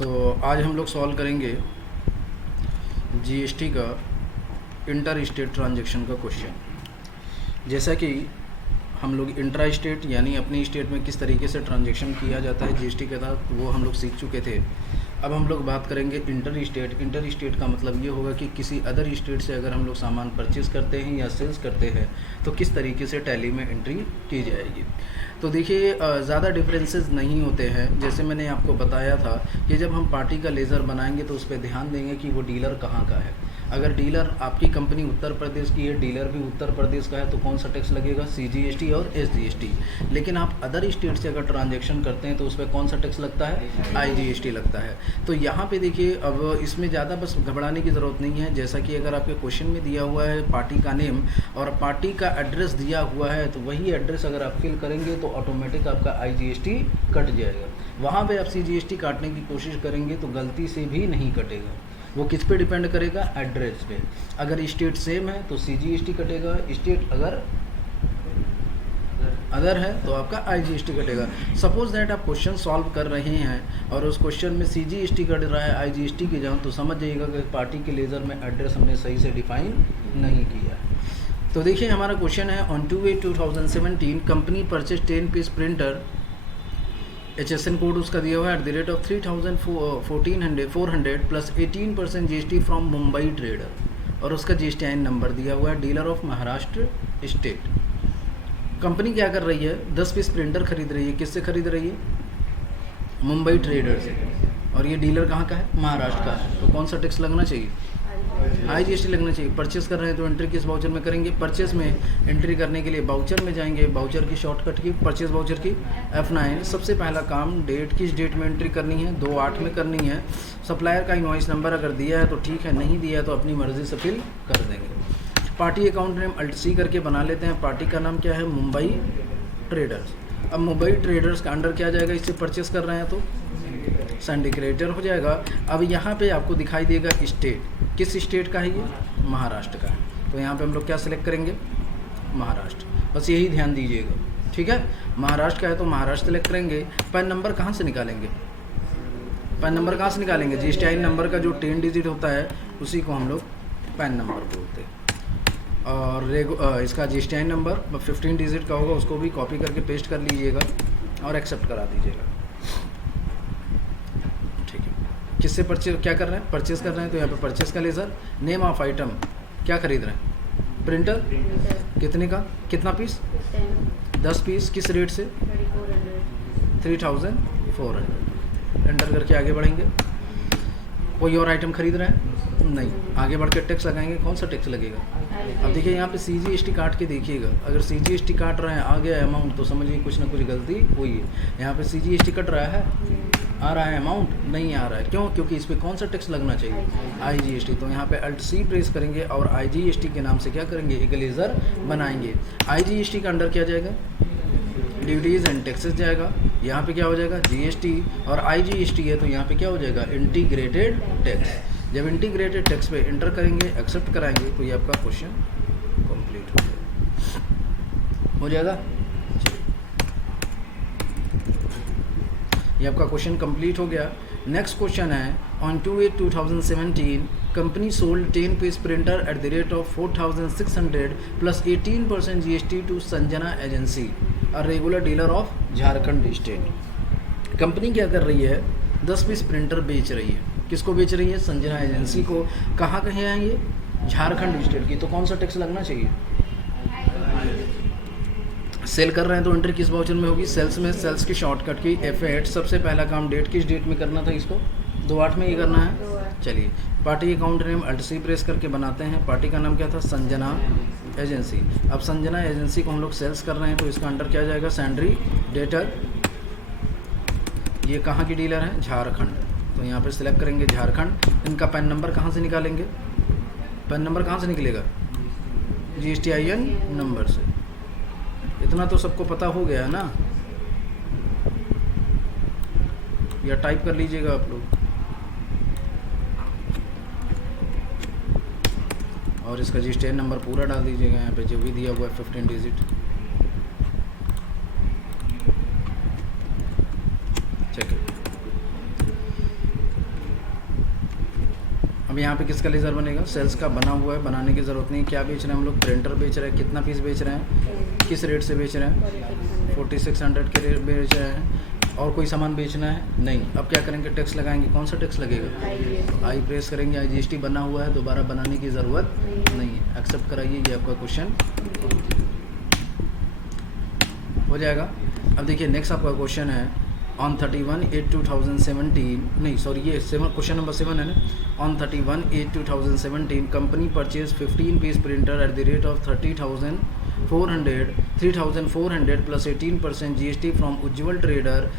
तो आज हम लोग सॉल्व करेंगे जीएसटी का इंटर स्टेट ट्रांजैक्शन का क्वेश्चन। जैसा कि हम लोग इंट्रा स्टेट यानी अपनी स्टेट में किस तरीके से ट्रांजैक्शन किया जाता है जीएसटी के तहत वो हम लोग सीख चुके थे। अब हम लोग बात करेंगे इंटर स्टेट। इंटर स्टेट का मतलब ये होगा कि किसी अदर स्टेट से अगर हम लोग सामान परचेज करते हैं या सेल्स करते हैं तो किस तरीके से टैली में एंट्री की जाएगी। तो देखिए ज़्यादा डिफरेंसेस नहीं होते हैं। जैसे मैंने आपको बताया था कि जब हम पार्टी का लेज़र बनाएंगे तो उस पर ध्यान देंगे कि वो डीलर कहाँ का है। अगर डीलर आपकी कंपनी उत्तर प्रदेश की है, डीलर भी उत्तर प्रदेश का है, तो कौन सा टैक्स लगेगा? CGST और SGST। लेकिन आप अदर स्टेट से अगर ट्रांजैक्शन करते हैं तो उस पर कौन सा टैक्स लगता है? IGST लगता है। तो यहाँ पे देखिए अब इसमें ज़्यादा बस घबराने की ज़रूरत नहीं है। जैसा कि अगर आपके क्वेश्चन में दिया हुआ है पार्टी का नेम और पार्टी का एड्रेस दिया हुआ है तो वही एड्रेस अगर आप फिल करेंगे तो ऑटोमेटिक आपका IGST कट जाएगा। वहाँ पे आप CGST काटने की कोशिश करेंगे तो गलती से भी नहीं कटेगा। वो किस पे डिपेंड करेगा? एड्रेस पे। अगर स्टेट सेम है तो CGST कटेगा, स्टेट अगर अदर है तो आपका IGST कटेगा। सपोज दैट आप क्वेश्चन सॉल्व कर रहे हैं और उस क्वेश्चन में CGST कट रहा है, IGST की जगह, तो समझ जाइएगा कि पार्टी के लेज़र में एड्रेस हमने सही से डिफाइन नहीं किया। तो देखिए हमारा क्वेश्चन है on 2/8/2017 company purchase 10 piece printer, HSN code उसका दिया हुआ है @ 3,400 plus 18% GST from Mumbai trader और उसका GSTIN नंबर दिया हुआ है dealer of Maharashtra state. Company क्या कर रही है? 10 पीस प्रिंटर खरीद रही है। किससे खरीद रही है? मुंबई ट्रेडर से। और ये डीलर कहाँ का है? महाराष्ट्र का है। तो कौन सा टैक्स लगना चाहिए? IGST लगना चाहिए। परचेस कर रहे हैं तो एंट्री किस वाउचर में करेंगे? परचेस में एंट्री करने के लिए वाउचर में जाएंगे। वाउचर की शॉर्टकट की, परचेस वाउचर की F9। सबसे पहला काम डेट, किस डेट में एंट्री करनी है? 2/8 में करनी है। सप्लायर का इनवॉइस नंबर अगर दिया है तो ठीक है, नहीं दिया है तो अपनी मर्ज़ी से फिल कर देंगे। पार्टी अकाउंट नेम Alt+C करके बना लेते हैं। पार्टी का नाम क्या है? मुंबई ट्रेडर्स। अब मुंबई ट्रेडर्स का अंडर क्या जाएगा? इससे परचेस कर रहे हैं तो सिंडिकेटर हो जाएगा। अब यहाँ पे आपको दिखाई देगा स्टेट, किस स्टेट का है ये? महाराष्ट्र का है। तो यहाँ पे हम लोग क्या सिलेक्ट करेंगे? महाराष्ट्र। बस यही ध्यान दीजिएगा, ठीक है। महाराष्ट्र का है तो महाराष्ट्र सेलेक्ट करेंगे। पैन नंबर कहाँ से निकालेंगे? पैन नंबर कहाँ से निकालेंगे? GSTIN नंबर का जो 10 डिजिट होता है उसी को हम लोग पैन नंबर बोलते हैं। और इसका GSTIN नंबर 15 डिजिट का होगा, उसको भी कॉपी करके पेस्ट कर लीजिएगा और एक्सेप्ट करा दीजिएगा, ठीक है। किससे परचेज क्या कर रहे हैं? परचेज कर रहे हैं तो यहाँ पे परचेज का लेज़र, नेम ऑफ आइटम, क्या खरीद रहे हैं? प्रिंटर। कितने का? कितना पीस? 10 पीस। किस रेट से? 3,400। एंटर करके आगे बढ़ेंगे। कोई और आइटम खरीद रहे हैं? नहीं। आगे बढ़ के टैक्स लगाएंगे। कौन सा टैक्स लगेगा? अब देखिए यहाँ पे CGST काट के देखिएगा। अगर CGST काट रहे हैं आ गया अमाउंट तो समझिए कुछ ना कुछ गलती हुई है। यहाँ पे CGST कट रहा है, आ रहा है अमाउंट? नहीं आ रहा है। क्यों? क्योंकि इस पर कौन सा टैक्स लगना चाहिए? IGST। तो यहाँ पे Alt+C प्रेस करेंगे और IGST के नाम से क्या करेंगे? एक लेज़र बनाएंगे। IGST का अंडर क्या जाएगा? ड्यूटीज़ एंड टैक्सेस जाएगा। यहाँ पे क्या हो जाएगा? GST। और IGST है तो यहाँ पे क्या हो जाएगा? Integrated tax. जब इंटीग्रेटेड टैक्स पे एंटर करेंगे, एक्सेप्ट कराएंगे तो ये आपका क्वेश्चन कंप्लीट हो जाएगा। ये आपका क्वेश्चन कंप्लीट हो गया। नेक्स्ट क्वेश्चन है on 2/8/2017 company sold 10 piece printer @ 4,600 plus 18% GST to Sanjana agency, a regular dealer of Jharkhand state. Company क्या कर रही है? 10 पीस प्रिंटर बेच रही है। किसको बेच रही है? संजना एजेंसी को। कहाँ कहीं हैं ये? झारखंड स्टेट की। तो कौन सा टैक्स लगना चाहिए? सेल कर रहे हैं तो एंट्री किस वाउचर में होगी? सेल्स में। सेल्स की शॉर्टकट की F8। सबसे पहला काम डेट, किस डेट में करना था इसको? 2/8 में ही करना है। चलिए party account name Alt+C press करके बनाते हैं। पार्टी का नाम क्या था? संजना एजेंसी। अब संजना एजेंसी को हम लोग सेल्स कर रहे हैं तो इसका अंडर क्या जाएगा? सैंड्री डेटर। ये कहाँ की डीलर है? झारखंड। तो यहाँ पे सिलेक्ट करेंगे झारखंड। इनका पैन नंबर कहाँ से निकालेंगे? पैन नंबर कहाँ से निकलेगा? GSTIN नंबर से। इतना तो सबको पता हो गया है ना, या टाइप कर लीजिएगा आप लोग। और इसका GSTIN नंबर पूरा डाल दीजिएगा यहाँ पे जो भी दिया हुआ है 15 डिजिट। अब यहाँ पे किसका लेज़र बनेगा? सेल्स का बना हुआ है, बनाने की ज़रूरत नहीं। क्या बेच रहे हैं हम लोग? प्रिंटर बेच रहे हैं। कितना पीस बेच रहे हैं? किस रेट से बेच रहे हैं? 4600 के रेट बेच रहे हैं। और कोई सामान बेचना है? नहीं। अब क्या करेंगे? टैक्स लगाएंगे। कौन सा टैक्स लगेगा? आई प्रेस करेंगे। IGST बना हुआ है, दोबारा बनाने की ज़रूरत नहीं है। एक्सेप्ट कराइए, ये आपका क्वेश्चन हो जाएगा। अब देखिए नेक्स्ट आपका क्वेश्चन है ऑन 31/8/2017, नहीं सॉरी ये क्वेश्चन नंबर 7 है ना। On 31/8/2017 company purchase 15 piece printer at the rate of 3,400 plus 18% GST from Ujjwal trader.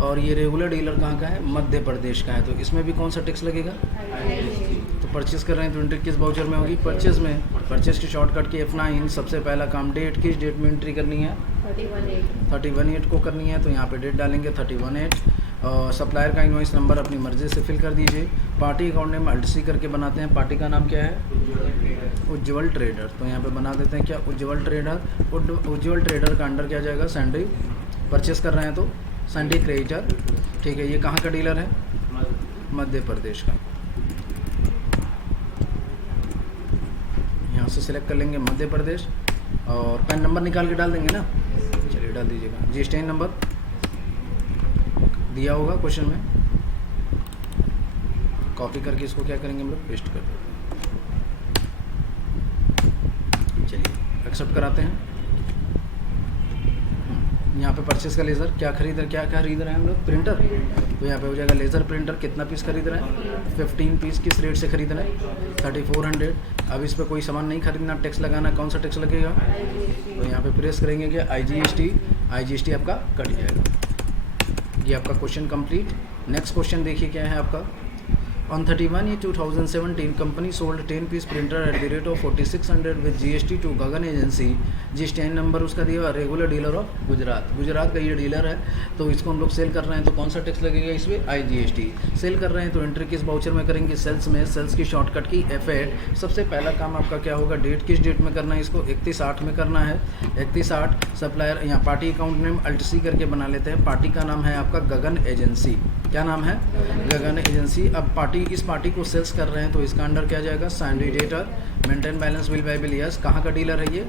और ये रेगुलर डीलर कहाँ का है? मध्य प्रदेश का है। तो इसमें भी कौन सा टैक्स लगेगा? तो परचेस कर रहे हैं तो एंट्री किस वाउचर में होगी? परचेज में। परचेज की शॉर्टकट की F9। सबसे पहला काम डेट, किस डेट में एंट्री करनी है? 31/8 को करनी है। तो यहाँ पे डेट डालेंगे 31/8। सप्लायर का इनवॉइस नंबर अपनी मर्जी से फिल कर दीजिए। पार्टी अकाउंट नेम अल्टसी करके बनाते हैं। पार्टी का नाम क्या है? उज्ज्वल ट्रेडर। तो यहाँ पे बना देते हैं क्या? उज्ज्वल ट्रेडर। उज्ज्वल ट्रेडर का अंडर क्या जाएगा? सैंडी। परचेस कर रहे हैं तो सैंडी क्रेडिटर। ठीक है, ये कहाँ का डीलर है? मध्य प्रदेश का। यहाँ से सिलेक्ट कर लेंगे मध्य प्रदेश और पैन नंबर निकाल के डाल देंगे ना। चलिए डाल दीजिएगा। GST नंबर दिया होगा क्वेश्चन में, कॉपी करके इसको क्या करेंगे हम लोग? पेस्ट कर देंगे। चलिए एक्सेप्ट कराते हैं। यहाँ पे परचेस का लेज़र क्या खरीद रहे हैं हम लोग? प्रिंटर। तो यहाँ पे हो जाएगा लेज़र प्रिंटर। कितना पीस खरीद रहे हैं? 15 पीस। किस रेट से खरीद रहे हैं? 3400। अब इस पर कोई सामान नहीं खरीदना, टैक्स लगाना। कौन सा टैक्स लगेगा? तो यहाँ पे प्रेस करेंगे कि IGST आपका कट जाएगा। ये आपका क्वेश्चन कंप्लीट। नेक्स्ट क्वेश्चन देखिए क्या है आपका। On 31/8/2017 company sold 10 piece printer at the rate of 4600 with GST to Gagan agency. GST number उसका दिया हुआ, regular dealer of Gujarat. Gujarat का ये डीलर है, तो इसको हम लोग सेल कर रहे हैं तो कौन सा टैक्स लगेगा इसमें? IGST। सेल कर रहे हैं तो एंट्री किस वाउचर में करेंगे? सेल्स में। सेल्स की शॉर्टकट की F8। सबसे पहला काम आपका क्या होगा? डेट, किस डेट में करना है इसको? 31/8 में करना है। 31/8। सप्लायर यहाँ पार्टी अकाउंट नेम अल्टसी करके बना लेते हैं। पार्टी का नाम है आपका गगन एजेंसी। क्या नाम है? गगन एजेंसी। अब इस पार्टी को सेल्स कर रहे हैं तो इसका अंडर क्या जाएगा? सैंडिडेटर। Maintain balance will buy bill yes. कहाँ का डीलर है ये?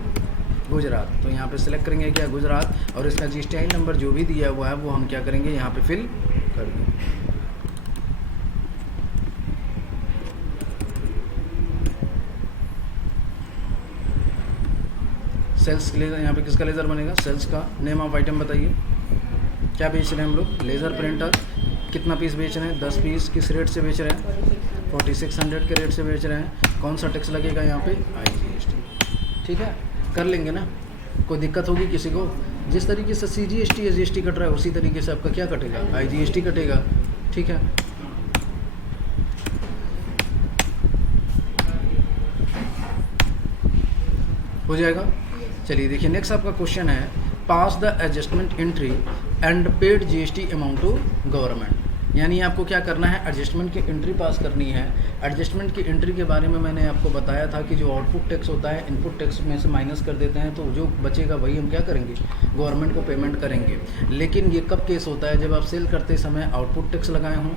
गुजरात। तो यहाँ पे सिलेक्ट करेंगे क्या? गुजरात। और इसका GST नंबर जो भी दिया हुआ है वो हम क्या करेंगे? यहाँ पे फिल कर देंगे। सेल्स लेज़र, यहाँ पे किसका लेज़र बनेगा? सेल्स का। नेम ऑफ आइटम बताइए, क्या बेच रहे हैं हम लोग? Laser printer. कितना पीस बेच रहे हैं? 10 पीस। किस रेट से बेच रहे हैं? 4600 के रेट से बेच रहे हैं। कौन सा टैक्स लगेगा यहाँ पे? IGST। ठीक है, कर लेंगे ना। कोई दिक्कत होगी किसी को? जिस तरीके से CGST या GST कट रहा है उसी तरीके से आपका क्या कटेगा? IGST कटेगा। ठीक है, हो जाएगा। चलिए देखिए नेक्स्ट आपका क्वेश्चन है pass the adjustment entry and paid GST amount to government. यानी आपको क्या करना है? एडजस्टमेंट की एंट्री पास करनी है। एडजस्टमेंट की एंट्री के बारे में मैंने आपको बताया था कि जो आउटपुट टैक्स होता है इनपुट टैक्स में से माइनस कर देते हैं, तो जो बचेगा वही हम क्या करेंगे? गवर्नमेंट को पेमेंट करेंगे। लेकिन ये कब केस होता है? जब आप सेल करते समय आउटपुट टैक्स लगाए हों,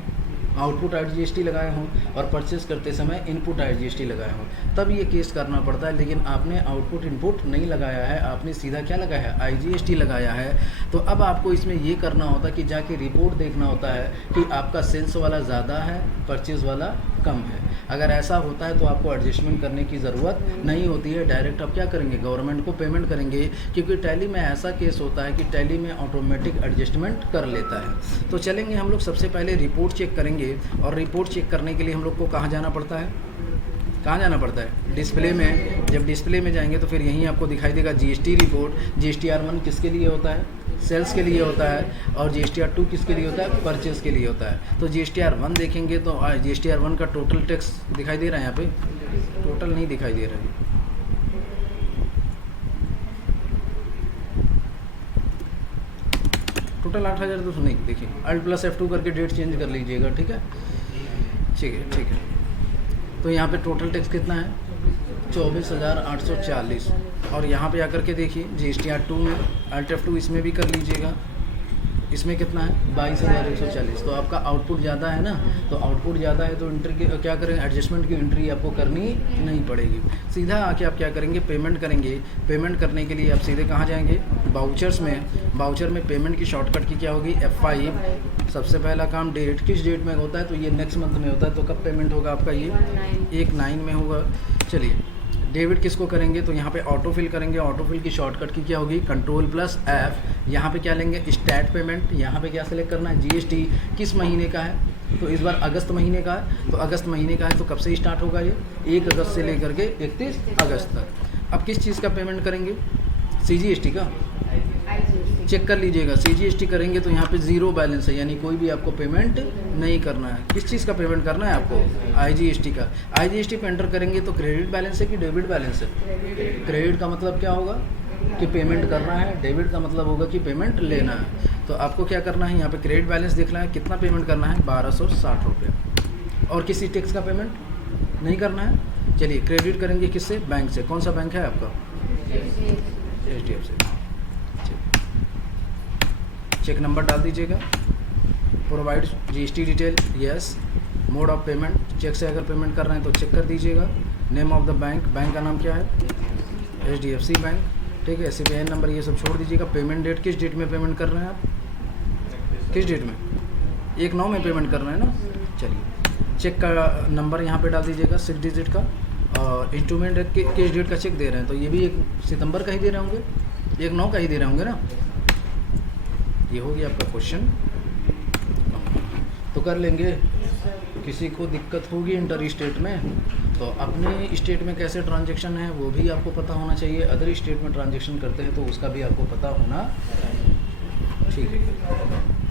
आउटपुट IGST लगाए हों, और परचेस करते समय इनपुट IGST लगाए हों, तब ये केस करना पड़ता है। लेकिन आपने आउटपुट इनपुट नहीं लगाया है, आपने सीधा क्या लगाया है? IGST लगाया है। तो अब आपको इसमें ये करना होता है कि जाके रिपोर्ट देखना होता है कि आपका सेल्स वाला ज़्यादा है, परचेज़ वाला कम है। अगर ऐसा होता है तो आपको एडजस्टमेंट करने की ज़रूरत नहीं होती है, डायरेक्ट आप क्या करेंगे? गवर्नमेंट को पेमेंट करेंगे। क्योंकि टैली में ऐसा केस होता है कि टैली में ऑटोमेटिक एडजस्टमेंट कर लेता है। तो चलेंगे हम लोग सबसे पहले रिपोर्ट चेक करेंगे, और रिपोर्ट चेक करने के लिए हम लोग को कहाँ जाना पड़ता है? कहाँ जाना पड़ता है? डिस्प्ले में। जब डिस्प्ले में जाएंगे तो फिर यहीं आपको दिखाई देगा GST रिपोर्ट। GSTR1 किसके लिए होता है? सेल्स के लिए होता है। और GSTR2 किसके लिए होता है? परचेस के लिए होता है। तो GSTR1 देखेंगे तो GSTR1 का टोटल टैक्स दिखाई दे रहा है यहाँ पे? टोटल नहीं दिखाई दे रहा है। टोटल 8000 तो नहीं, देखिए Alt+F2 करके डेट चेंज कर लीजिएगा। ठीक है, ठीक है, ठीक है। तो यहाँ पे टोटल टैक्स कितना है? 24,840। और यहाँ पे आकर के देखिए GSTR2 में Alt+F2 इसमें भी कर लीजिएगा। इसमें कितना है 22,140। तो आपका आउटपुट ज़्यादा है ना, तो आउटपुट ज़्यादा है तो एंट्री की क्या करेंगे, एडजस्टमेंट की एंट्री आपको करनी नहीं पड़ेगी। सीधा आके आप क्या करेंगे, पेमेंट करेंगे। पेमेंट करने के लिए आप सीधे कहाँ जाएंगे, बाउचर्स में। बाउचर में पेमेंट की शॉर्टकट की क्या होगी, F5। सबसे पहला काम डेट, किस डेट में होता है, तो ये नेक्स्ट मंथ में होता है। तो कब पेमेंट होगा आपका, ये 1/9 में होगा। चलिए डेबिट किसको करेंगे, तो यहाँ पे ऑटो फिल करेंगे। ऑटो फिल की शॉर्टकट की क्या होगी, Ctrl+F। यहाँ पे क्या लेंगे, स्टैट पेमेंट। यहाँ पे क्या सेलेक्ट करना है, GST किस महीने का है, तो इस बार अगस्त महीने का है। तो अगस्त महीने का है तो कब से स्टार्ट होगा, ये 1 अगस्त से लेकर के 31 अगस्त तक। अब किस चीज़ का पेमेंट करेंगे, CGST का। चेक कर लीजिएगा, CGST करेंगे तो यहाँ पे ज़ीरो बैलेंस है, यानी कोई भी आपको पेमेंट नहीं करना है। किस चीज़ का पेमेंट करना है आपको, IGST का। IGST पे एंटर करेंगे तो क्रेडिट बैलेंस है कि डेबिट बैलेंस है। क्रेडिट का मतलब क्या होगा कि पेमेंट करना है, डेबिट का मतलब होगा कि पेमेंट लेना है। तो आपको क्या करना है, यहाँ पे क्रेडिट बैलेंस देखना है, कितना पेमेंट करना है, 1260 रुपये। और किसी टैक्स का पेमेंट नहीं करना है। चलिए क्रेडिट करेंगे किससे, बैंक से। कौन सा बैंक है आपका, HDFC। चेक नंबर डाल दीजिएगा। Provide GST detail, yes. Mode of payment, cheque से अगर पेमेंट कर रहे हैं तो चेक कर दीजिएगा। Name of the bank, bank का नाम क्या है, HDFC बैंक, ठीक है। CPN नंबर ये सब छोड़ दीजिएगा। पेमेंट डेट, किस डेट में पेमेंट कर रहे हैं आप, किस डेट में, 1/9 में पेमेंट कर रहे हैं ना। चलिए चेक का नंबर यहाँ पे डाल दीजिएगा 6 डिजिट का। और इंस्ट्रूमेंट किस डेट का चेक दे रहे हैं, तो ये भी 1 सितंबर का ही दे रहे होंगे, 1/9 का ही दे रहे होंगे ना। ये हो गया आपका क्वेश्चन। तो कर लेंगे। किसी को दिक्कत होगी इंटर स्टेट में तो अपने स्टेट में कैसे ट्रांजैक्शन है वो भी आपको पता होना चाहिए। अदर स्टेट में ट्रांजैक्शन करते हैं तो उसका भी आपको पता होना, ठीक है।